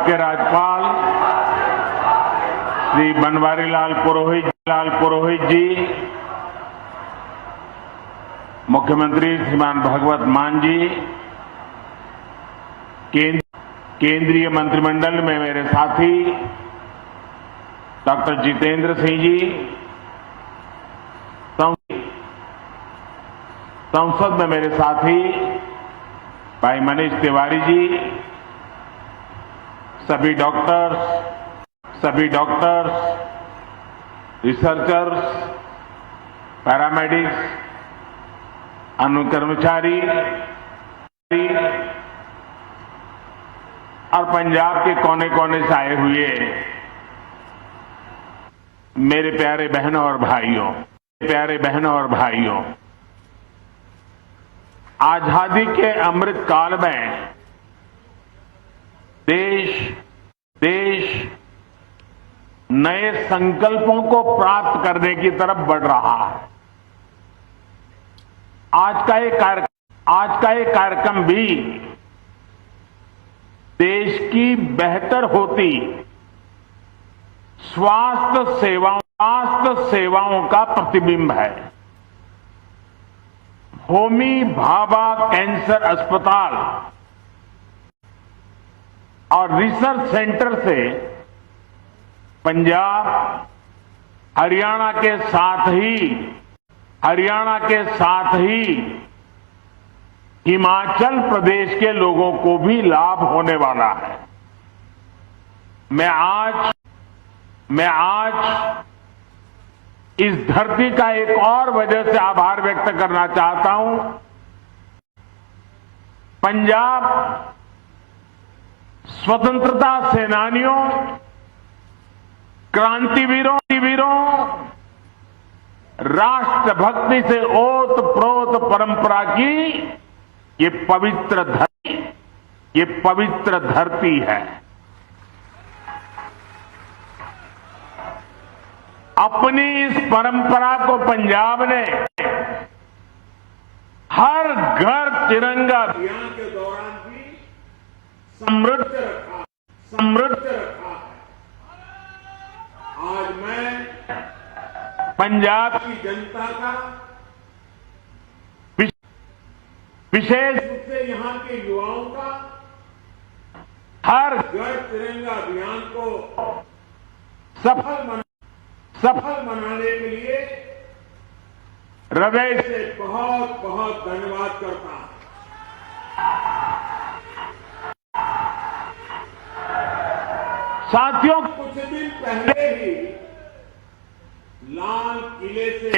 पंजाब के राज्यपाल श्री बनवारी लाल पुरोहित जी, मुख्यमंत्री श्रीमान भगवत मान जी, केंद्रीय मंत्रिमंडल में मेरे साथी डॉक्टर जितेंद्र सिंह जी, संसद में मेरे साथी भाई मनीष तिवारी जी, सभी डॉक्टर्स, रिसर्चर्स, पैरामेडिक्स, अनुकर्मचारी और पंजाब के कोने कोने से आए हुए मेरे प्यारे बहनों और भाइयों, आजादी के अमृत काल में देश नए संकल्पों को प्राप्त करने की तरफ बढ़ रहा है। आज का ये कार्यक्रम भी देश की बेहतर होती स्वास्थ्य सेवाओं का प्रतिबिंब है। होमी भाभा कैंसर अस्पताल और रिसर्च सेंटर से पंजाब, हरियाणा के साथ ही हिमाचल प्रदेश के लोगों को भी लाभ होने वाला है। मैं आज इस धरती का एक और वजह से आभार व्यक्त करना चाहता हूं। पंजाब स्वतंत्रता सेनानियों, क्रांतिवीरों, राष्ट्रभक्ति से ओत-प्रोत परंपरा की ये पवित्र धरती है। अपनी इस परंपरा को पंजाब ने हर घर तिरंगा अभियान के दौरान भी समृद्ध रखा है। आज मैं पंजाब की जनता का, विशेष रूप से यहां के युवाओं का हर घर तिरंगा अभियान को सफल बनाने के लिए हृदय से बहुत धन्यवाद करता हूं। साथियों, कुछ दिन पहले ही लाल किले से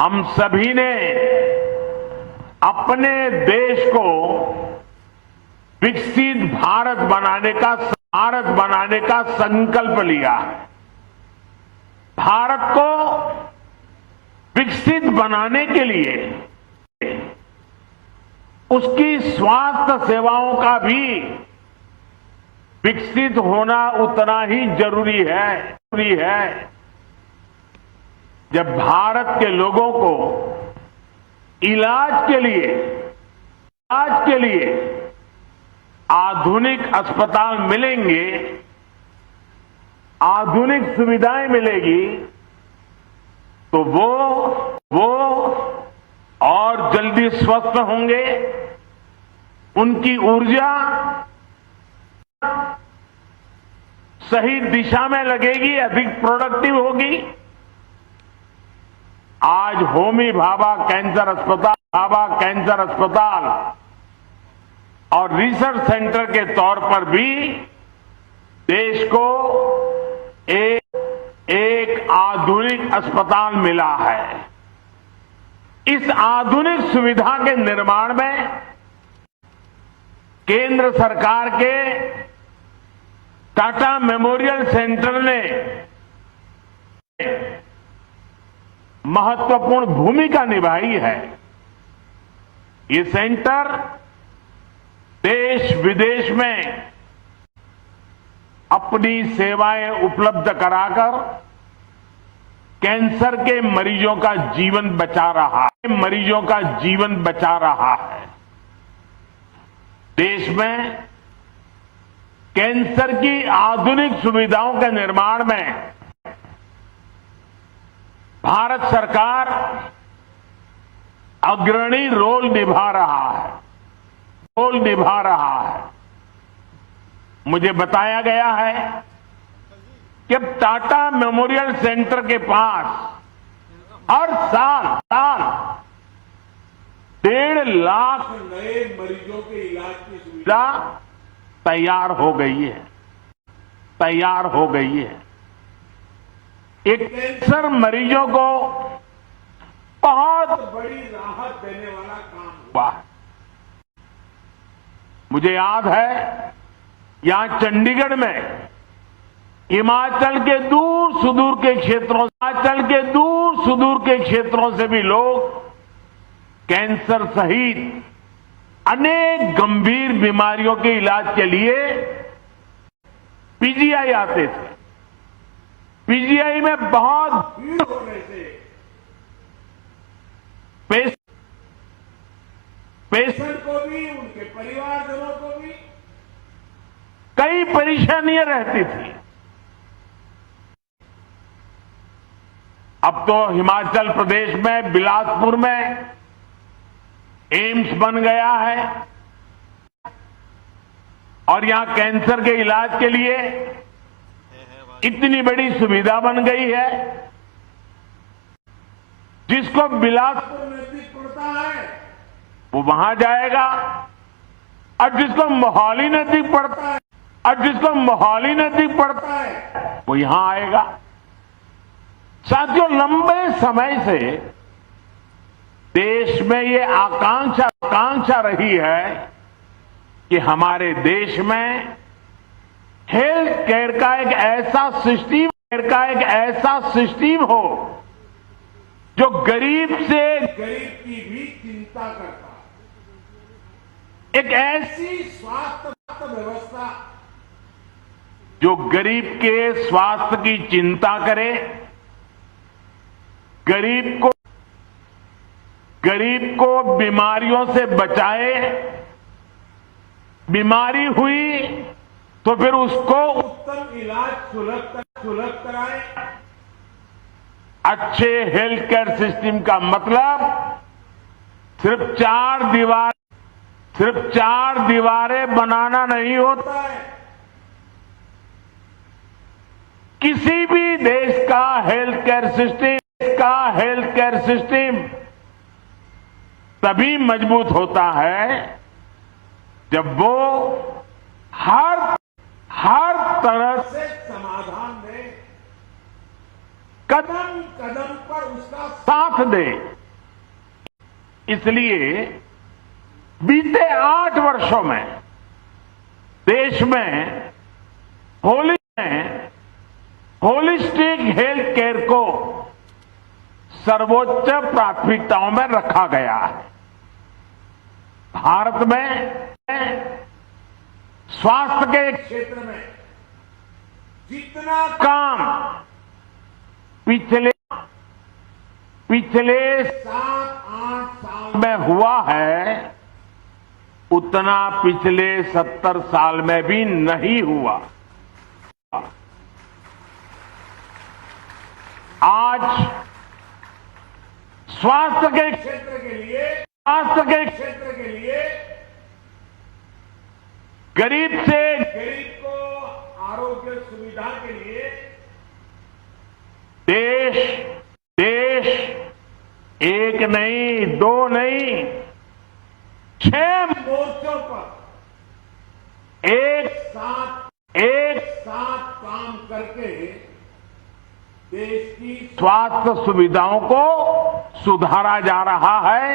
हम सभी ने अपने देश को विकसित भारत बनाने का संकल्प लिया है। भारत को विकसित बनाने के लिए उसकी स्वास्थ्य सेवाओं का भी विकसित होना उतना ही जरूरी है। जब भारत के लोगों को इलाज के लिए आधुनिक अस्पताल मिलेंगे, आधुनिक सुविधाएं मिलेगी, तो वो और जल्दी स्वस्थ होंगे, उनकी ऊर्जा सही दिशा में लगेगी, अधिक प्रोडक्टिव होगी। आज होमी भाभा कैंसर अस्पताल और रिसर्च सेंटर के तौर पर भी देश को एक आधुनिक अस्पताल मिला है। इस आधुनिक सुविधा के निर्माण में केंद्र सरकार के टाटा मेमोरियल सेंटर ने महत्वपूर्ण भूमिका निभाई है। ये सेंटर देश विदेश में अपनी सेवाएं उपलब्ध कराकर कैंसर के मरीजों का जीवन बचा रहा है। देश में कैंसर की आधुनिक सुविधाओं के निर्माण में भारत सरकार अग्रणी रोल निभा रहा है। मुझे बताया गया है कि अब टाटा मेमोरियल सेंटर के पास हर साल 1.5 लाख नए मरीजों के इलाज की सुविधा तैयार हो गई है। एक कैंसर मरीजों को बहुत बड़ी राहत देने वाला काम हुआ है। मुझे याद है यहां चंडीगढ़ में हिमाचल के दूर सुदूर के क्षेत्रों से भी लोग कैंसर सहित अनेक गंभीर बीमारियों के इलाज के लिए पीजीआई आते थे। पीजीआई में बहुत भीड़ होने से पेशेंट को भी, उनके परिवारजनों को भी कई परेशानियां रहती थी। अब तो हिमाचल प्रदेश में बिलासपुर में एम्स बन गया है और यहां कैंसर के इलाज के लिए इतनी बड़ी सुविधा बन गई है। जिसको बिलासपुर नजदीक पड़ता है वो वहां जाएगा और जिसको मोहाली नजदीक पड़ता है वो यहां आएगा। साथियों, लंबे समय से देश में ये आकांक्षा रही है कि हमारे देश में हेल्थ केयर का एक ऐसा सिस्टम हो जो गरीब से गरीब की भी चिंता करता है। एक ऐसी स्वास्थ्य व्यवस्था जो गरीब के स्वास्थ्य की चिंता करे, गरीब को बीमारियों से बचाए, बीमारी हुई तो फिर उसको उत्तम इलाज सुलभ कराए। अच्छे हेल्थ केयर सिस्टम का मतलब सिर्फ चार दीवारें बनाना नहीं होता है। किसी भी देश का हेल्थ केयर सिस्टम तभी मजबूत होता है जब वो हर तरह से समाधान दे, कदम पर उसका साथ दे। इसलिए बीते 8 वर्षों में देश में होलिस्टिक हेल्थ केयर को सर्वोच्च प्राथमिकताओं में रखा गया है। भारत में स्वास्थ्य के क्षेत्र में जितना काम पिछले 7-8 साल में हुआ है उतना पिछले 70 साल में भी नहीं हुआ। आज स्वास्थ्य के क्षेत्र के लिए गरीब से गरीब को आरोग्य सुविधा के लिए देश एक नहीं, 2 नहीं, 6 मोर्चों पर एक साथ काम करके देश की स्वास्थ्य सुविधाओं को सुधारा जा रहा है,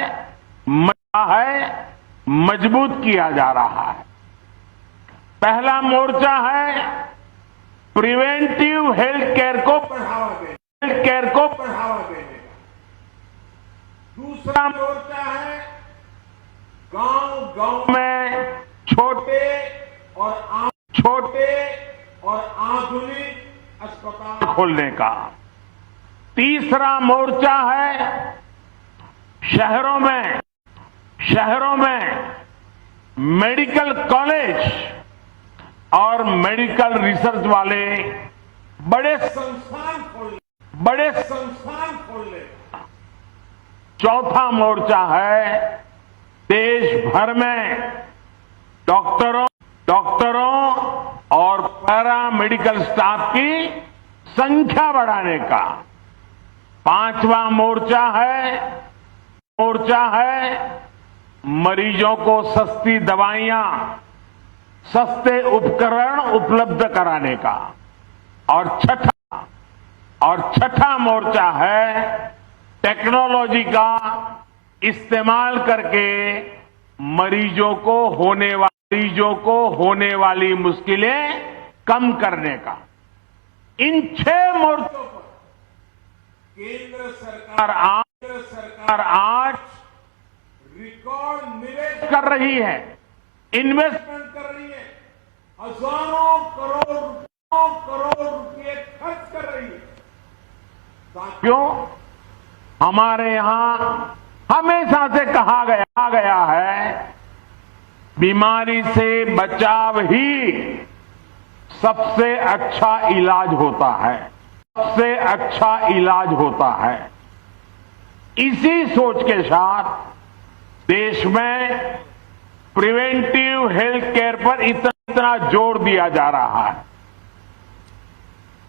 मजबूत किया जा रहा है। पहला मोर्चा है प्रिवेंटिव हेल्थ केयर को बढ़ावा देने का। दूसरा मोर्चा है गांव में छोटे और आधुनिक अस्पताल खोलने का। तीसरा मोर्चा है शहरों में मेडिकल कॉलेज और मेडिकल रिसर्च वाले बड़े संस्थान खोल ले। चौथा मोर्चा है देश भर में डॉक्टरों और पैरामेडिकल स्टाफ की संख्या बढ़ाने का। पांचवा मोर्चा है मरीजों को सस्ती दवाइयां, सस्ते उपकरण उपलब्ध कराने का। और छठा मोर्चा है टेक्नोलॉजी का इस्तेमाल करके मरीजों को होने वाली मुश्किलें कम करने का। इन 6 मोर्चों पर केंद्र सरकार आज रिकॉर्ड निवेश कर रही है, इन्वेस्टमेंट कर रही है। हजारों करोड़ रुपए खर्च कर रही है। क्यों? हमारे यहां हमेशा से कहा गया है बीमारी से बचाव ही सबसे अच्छा इलाज होता है। इसी सोच के साथ देश में प्रिवेंटिव हेल्थ केयर पर इतना जोर दिया जा रहा है।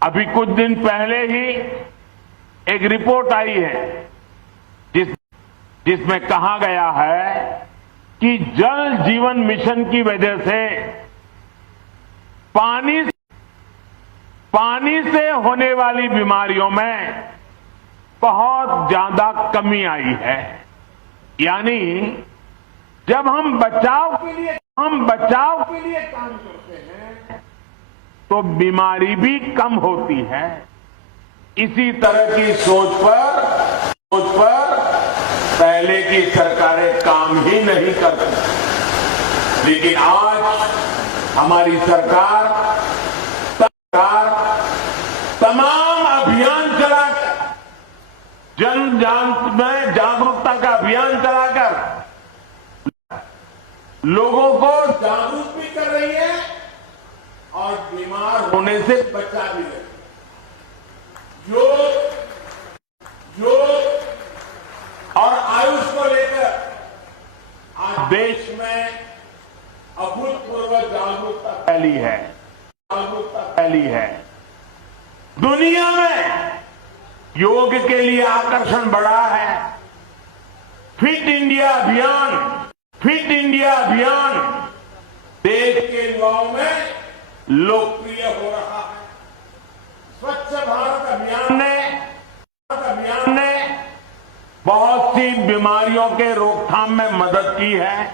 अभी कुछ दिन पहले ही एक रिपोर्ट आई है जिसमें कहा गया है कि जल जीवन मिशन की वजह से पानी से होने वाली बीमारियों में बहुत ज्यादा कमी आई है। यानी जब हम बचाव के लिए काम करते हैं तो बीमारी भी कम होती है। इसी तरह की सोच पर पहले की सरकारें काम ही नहीं करती, लेकिन आज हमारी सरकार तमाम अभियान चलाकर जन में जागरूकता का अभियान चलाकर लोगों को जागरूक भी कर रही है और बीमार होने से बचा भी रही है। योग और आयुष को लेकर आज देश में अभूतपूर्व जागरूकता फैली है। दुनिया में योग के लिए आकर्षण बढ़ा है। फिट इंडिया अभियान देश के युवाओं में लोकप्रिय हो रहा है। स्वच्छ भारत अभियान ने बहुत सी बीमारियों के रोकथाम में मदद की है।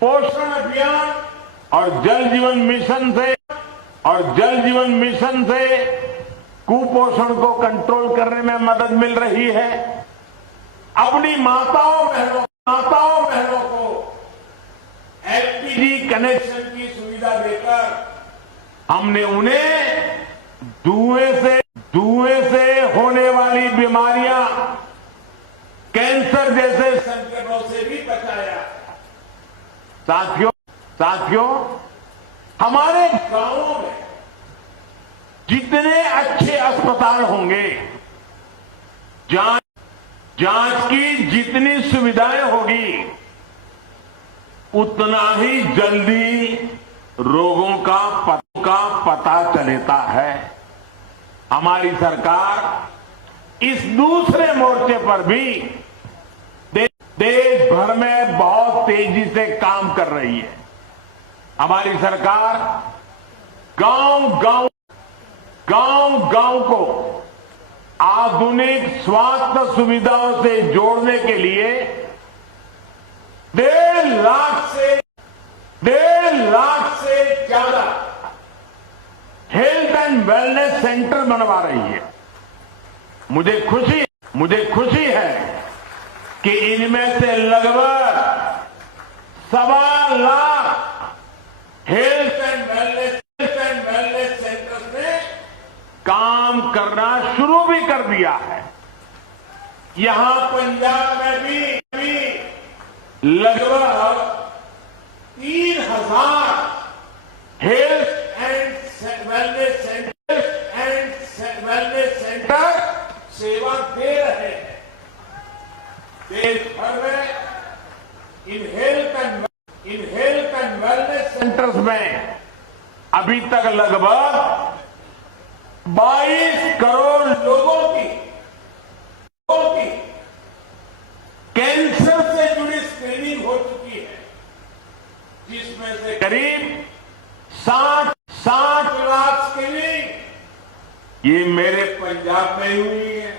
पोषण अभियान और जल जीवन मिशन से कुपोषण को कंट्रोल करने में मदद मिल रही है। अपनी माताओं बहनों को एलपीजी कनेक्शन की सुविधा देकर हमने उन्हें धुएं से होने वाली बीमारियां, कैंसर जैसे संकटों से भी बचाया। साथियों, हमारे गांवों में जितने अच्छे अस्पताल होंगे, जांच की जितनी सुविधाएं होगी, उतना ही जल्दी रोगों का पता चलता है। हमारी सरकार इस दूसरे मोर्चे पर भी देश भर में बहुत तेजी से काम कर रही है। हमारी सरकार गांव को आधुनिक स्वास्थ्य सुविधाओं से जोड़ने के लिए 1.5 लाख से ज्यादा हेल्थ एंड वेलनेस सेंटर बनवा रही है। मुझे खुशी है कि इनमें से लगभग 1.25 lakh health and wellness centres ने काम करना शुरू भी कर दिया है। यहां पंजाब में भी लगभग 3,000 हेल्थ एंड वेलनेस सेंटर सेवा दे रहे हैं। देश भर में in health and wellness centres में अभी तक लगभग 22 करोड़ लोगों की कैंसर से जुड़ी स्क्रीनिंग हो चुकी है, जिसमें से करीब 60 लाख स्क्रीनिंग ये मेरे पंजाब में हुई है।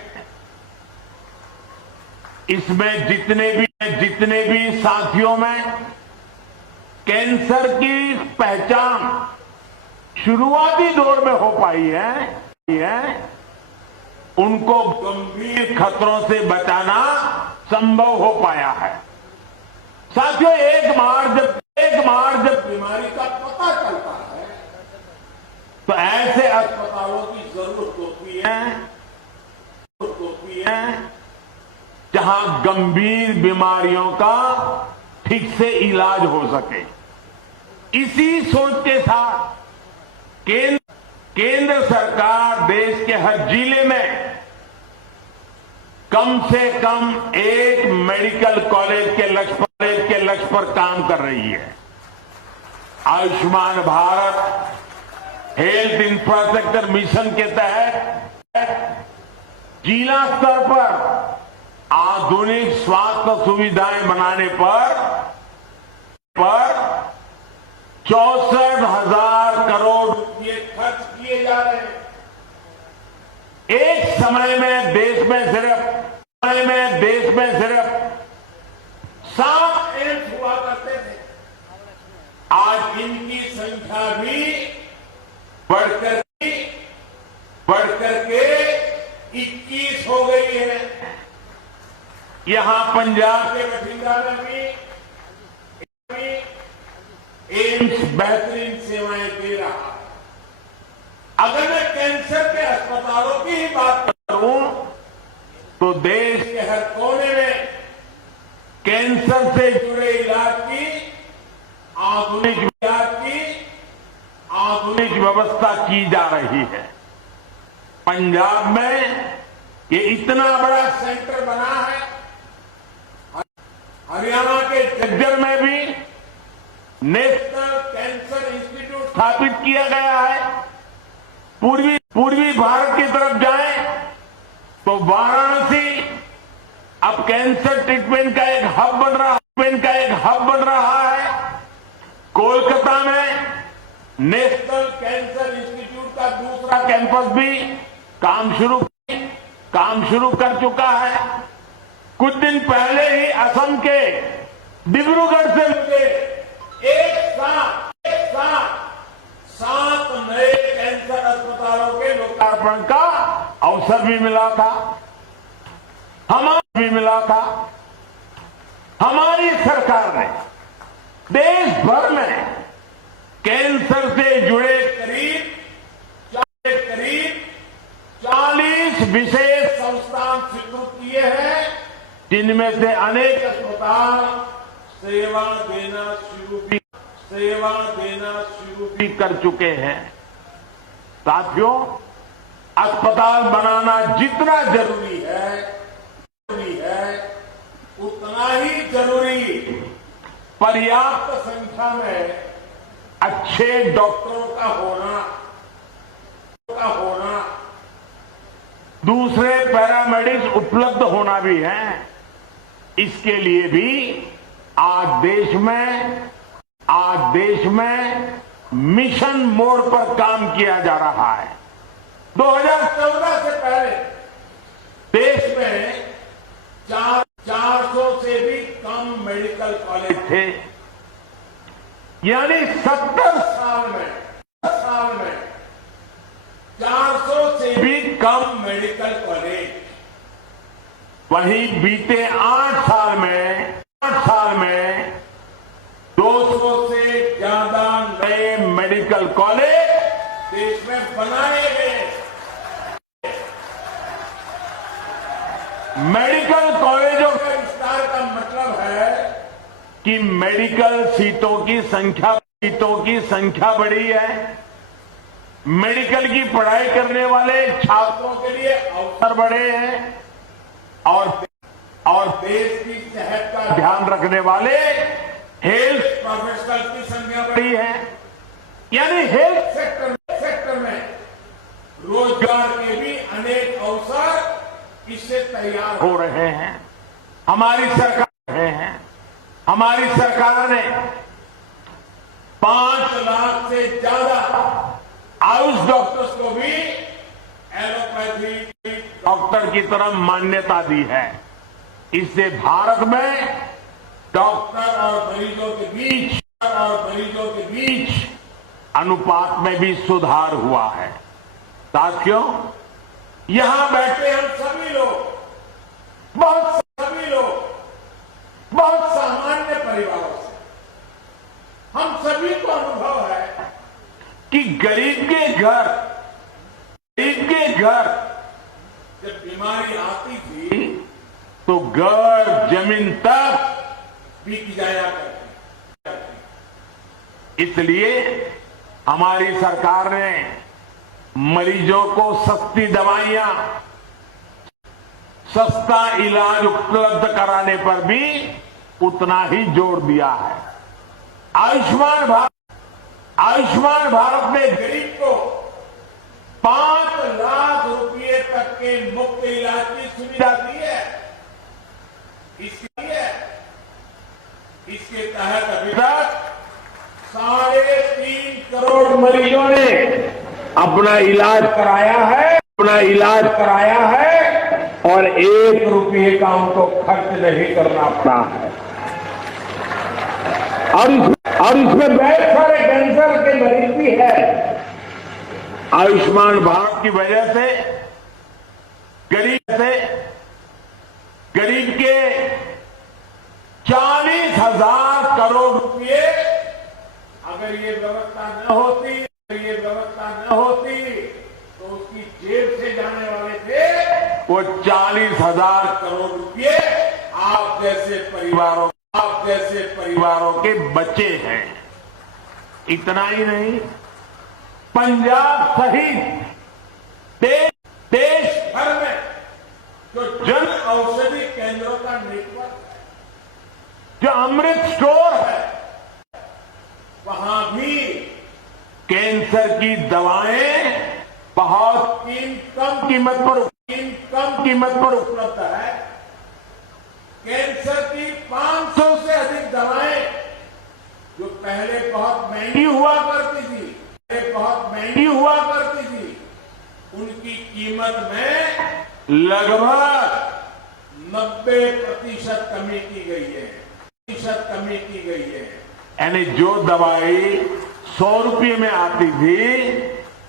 इसमें जितने भी साथियों में कैंसर की पहचान शुरुआती दौर में हो पाई है, उनको गंभीर खतरों से बचाना संभव हो पाया है। साथियों, एक बार जब बीमारी का पता चलता है तो ऐसे अस्पतालों की जरूरत होती है जहां गंभीर बीमारियों का ठीक से इलाज हो सके। इसी सोच के साथ केंद्र सरकार देश के हर जिले में कम से कम एक मेडिकल कॉलेज के लक्ष्य पर काम कर रही है। Ayushman Bharat health infrastructure mission के तहत जिला स्तर पर आधुनिक स्वास्थ्य सुविधाएं बनाने पर 64,000 करोड़ रुपये खर्च किए जा रहे हैं। एक समय में देश में सिर्फ 7 एम्स हुआ करते थे। आज इनकी संख्या भी बढ़कर के 21 हो गई है। यहां पंजाब के बठिंडा में भी एम्स बेहतरीन सेवाएं दे रहा है। अगर मैं कैंसर के अस्पतालों की ही बात करूं तो देश के हर कोने में कैंसर से जुड़े इलाज की आधुनिक व्यवस्था की जा रही है। पंजाब में ये इतना बड़ा सेंटर बना है। हरियाणा के झज्जर में भी नेशनल कैंसर इंस्टीट्यूट स्थापित किया गया है। पूर्वी भारत की तरफ जाएं तो वाराणसी अब कैंसर ट्रीटमेंट का एक हब बन रहा है। कोलकाता में नेशनल कैंसर इंस्टीट्यूट का दूसरा कैंपस भी काम शुरू कर चुका है। कुछ दिन पहले ही असम के डिब्रूगढ़ से मुझे एक साथ 7 नए कैंसर अस्पतालों के लोकार्पण का अवसर भी मिला था। हमारी सरकार ने देश भर में कैंसर से जुड़े करीब 40 विशेष संस्थान स्वीकृत किए हैं, जिनमें से अनेक अस्पताल सेवा देना शुरू भी कर चुके हैं। साथियों, अस्पताल बनाना जितना जरूरी है उतना ही जरूरी पर्याप्त संख्या में अच्छे डॉक्टरों का होना, दूसरे पैरामेडिक्स उपलब्ध होना भी है। इसके लिए भी आज देश में मिशन मोड पर काम किया जा रहा है। 2014 से पहले देश में 400 से भी कम मेडिकल कॉलेज थे। यानी 70 साल में 400 से भी कम मेडिकल कॉलेज। वहीं बीते 8 साल में 200 से ज्यादा नए मेडिकल कॉलेज देश में बनाए गए। मेडिकल कॉलेजों के विस्तार का मतलब है कि मेडिकल सीटों की संख्या सीटों की संख्या बढ़ी है। मेडिकल की पढ़ाई करने वाले छात्रों के लिए अवसर बढ़े हैं और देश की सेहत का ध्यान रखने वाले हेल्थ प्रोफेशनल की संख्या बढ़ी है। यानी हेल्थ सेक्टर में रोजगार के भी अनेक अवसर इससे तैयार हो रहे हैं। हमारी सरकार ने 5 लाख से ज्यादा आयुष डॉक्टर्स को भी एलोपैथी डॉक्टर की तरफ मान्यता दी है। इससे भारत में डॉक्टर और मरीजों के बीच अनुपात में भी सुधार हुआ है। साथियों, यहां बैठे हम सभी लोग बहुत सामान्य परिवारों से, हम सभी को अनुभव है कि गरीब के घर जब बीमारी आती थी तो घर जमीन तक बिक जाया करती। इसलिए हमारी सरकार ने मरीजों को सस्ती दवाइयां, सस्ता इलाज उपलब्ध कराने पर भी उतना ही जोर दिया है। आयुष्मान भारत ने गरीब को 5 लाख रुपए तक के मुफ्त इलाज की सुविधा दी है। इसके तहत अभी तक 3.5 करोड़ मरीजों ने अपना इलाज कराया है और 1 रुपये का उनको खर्च नहीं करना पड़ा है। और इसमें बहुत सारे कैंसर के मरीज भी है। आयुष्मान भारत की वजह से गरीब के 40,000 करोड़ रुपए अगर ये व्यवस्था न होती तो उसकी जेब से जाने वाले थे वो 40,000 करोड़ रुपए आप जैसे परिवारों के बच्चे हैं। इतना ही नहीं, पंजाब सहित देश भर में जो जन औषधि केंद्रों का नेटवर्क है, जो अमृत स्टोर है, वहां भी कैंसर की दवाएं बहुत कम कीमत पर उपलब्ध है। कैंसर की 500 से अधिक दवाएं जो पहले बहुत महंगी हुआ करती थी, उनकी कीमत में लगभग 90% कमी की गई है। यानी जो दवाई 100 रुपये में आती थी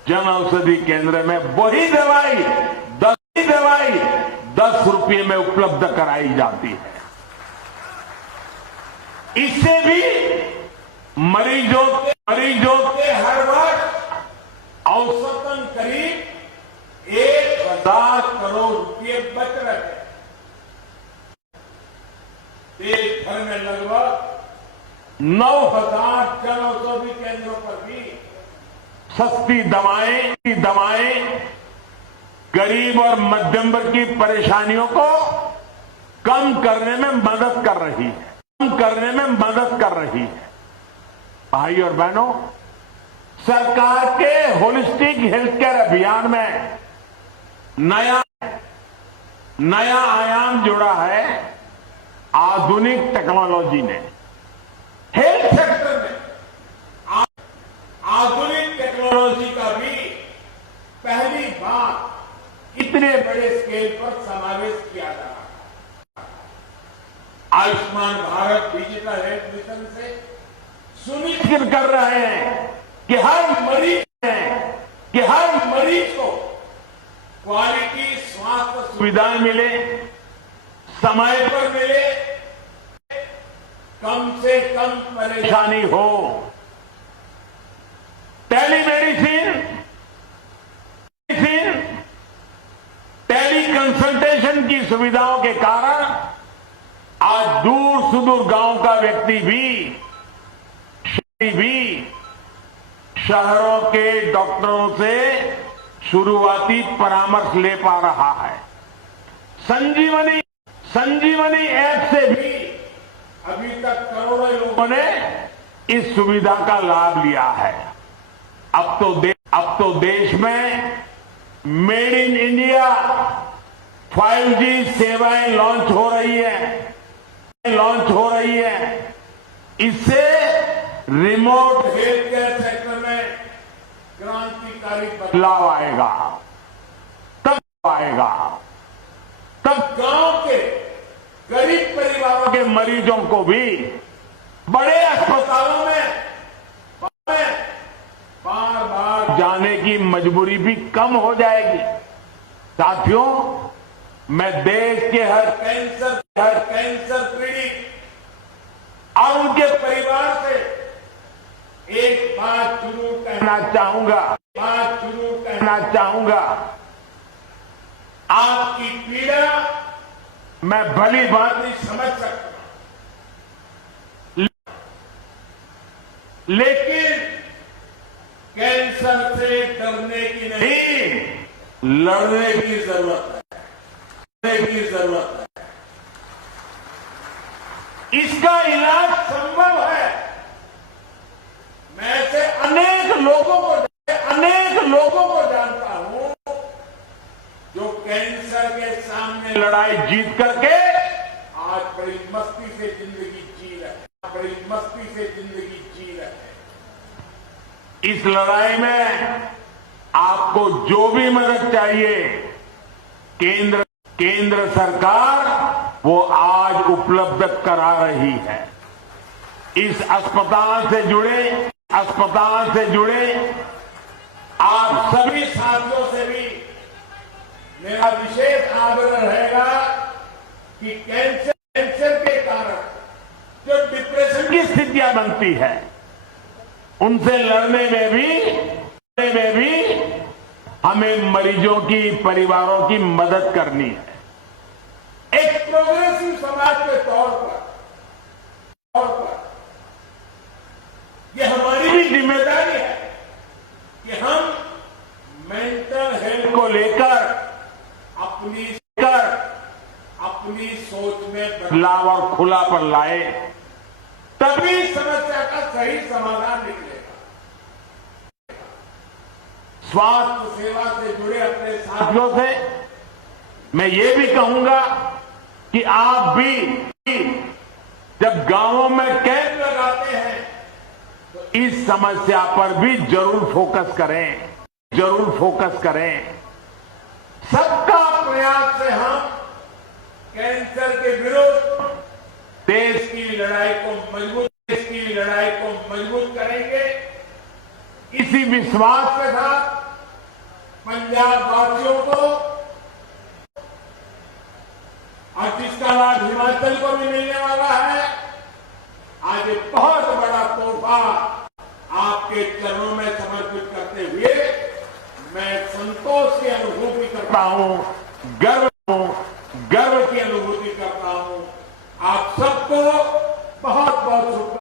जन औषधि केंद्र में, वही दवाई 10 रुपये में उपलब्ध कराई जाती है। इससे भी मरीजों के हर वर्ष औसतन करीब 1,000 करोड़ रुपये बच रहे हैं। देश भर में लगभग 9,000 जन औषधि केंद्रों पर भी सस्ती दवाएं गरीब और मध्यम वर्ग की परेशानियों को कम करने में मदद कर रही है। भाई और बहनों, सरकार के होलिस्टिक हेल्थ केयर अभियान में नया आयाम जोड़ा है आधुनिक टेक्नोलॉजी ने। हेल्थ सेक्टर में आधुनिक टेक्नोलॉजी का भी पहली बार इतने बड़े स्केल पर समावेश किया जा रहा है। Ayushman Bharat digital health mission से सुनिश्चित कर रहे हैं कि हर मरीज को क्वालिटी स्वास्थ्य सुविधाएं मिले, समय पर मिले, कम से कम परेशानी हो। टेलीमेडिसिन, टेली कंसल्टेशन की सुविधाओं के कारण आज दूर सुदूर गांव का व्यक्ति भी भी शहरों के डॉक्टरों से शुरुआती परामर्श ले पा रहा है। संजीवनी ऐप से भी अभी तक करोड़ों लोगों ने इस सुविधा का लाभ लिया है। अब तो देश में मेड इन इंडिया 5G सेवाएं लॉन्च हो रही है। इससे रिमोट हेल्थ केयर सेक्टर में क्रांतिकारी बदलाव आएगा। तब गांव के गरीब परिवारों के मरीजों को भी बड़े अस्पतालों में बार जाने की मजबूरी भी कम हो जाएगी। साथियों, मैं देश के हर कैंसर पीड़ित और उनके परिवार से एक बात जरूर कहना चाहूंगा। आपकी पीड़ा मैं भली भांति समझ सकता हूं, लेकिन कैंसर से डरने की नहीं, लड़ने की जरूरत है। इसका इलाज संभव है। मैं ऐसे अनेक लोगों को जानता हूं जो कैंसर के सामने लड़ाई जीत करके आज बड़ी मस्ती से जिंदगी जी रहे हैं। इस लड़ाई में आपको जो भी मदद चाहिए, केंद्र सरकार वो आज उपलब्ध करा रही है। इस अस्पताल से जुड़े आप सभी साथियों से भी मेरा विशेष आग्रह रहेगा कि कैंसर के कारण जो डिप्रेशन की स्थितियां बनती है, उनसे लड़ने में भी हमें मरीजों की परिवारों की मदद करनी है। एक प्रोग्रेसिव समाज के तौर पर यह हमारी भी जिम्मेदारी है कि हम मेंटल हेल्थ को लेकर अपनी सोच में बदलाव और खुलापन लाए, तभी समस्या का सही समाधान निकलेगा। स्वास्थ्य सेवा से जुड़े अपने साथियों से मैं ये भी कहूंगा कि आप भी जब गांवों में कैंप लगाते हैं तो इस समस्या पर भी जरूर फोकस करें। सबका प्रयास से हम कैंसर के विरुद्ध देश की लड़ाई को मजबूत करेंगे। इसी विश्वास के साथ पंजाब वासियों को और जिसका लाभ हिमाचल को भी मिलने वाला है, आज एक बहुत बड़ा तोहफा आपके चरणों में समर्पित करते हुए मैं संतोष की अनुभूति करता हूं, गर्व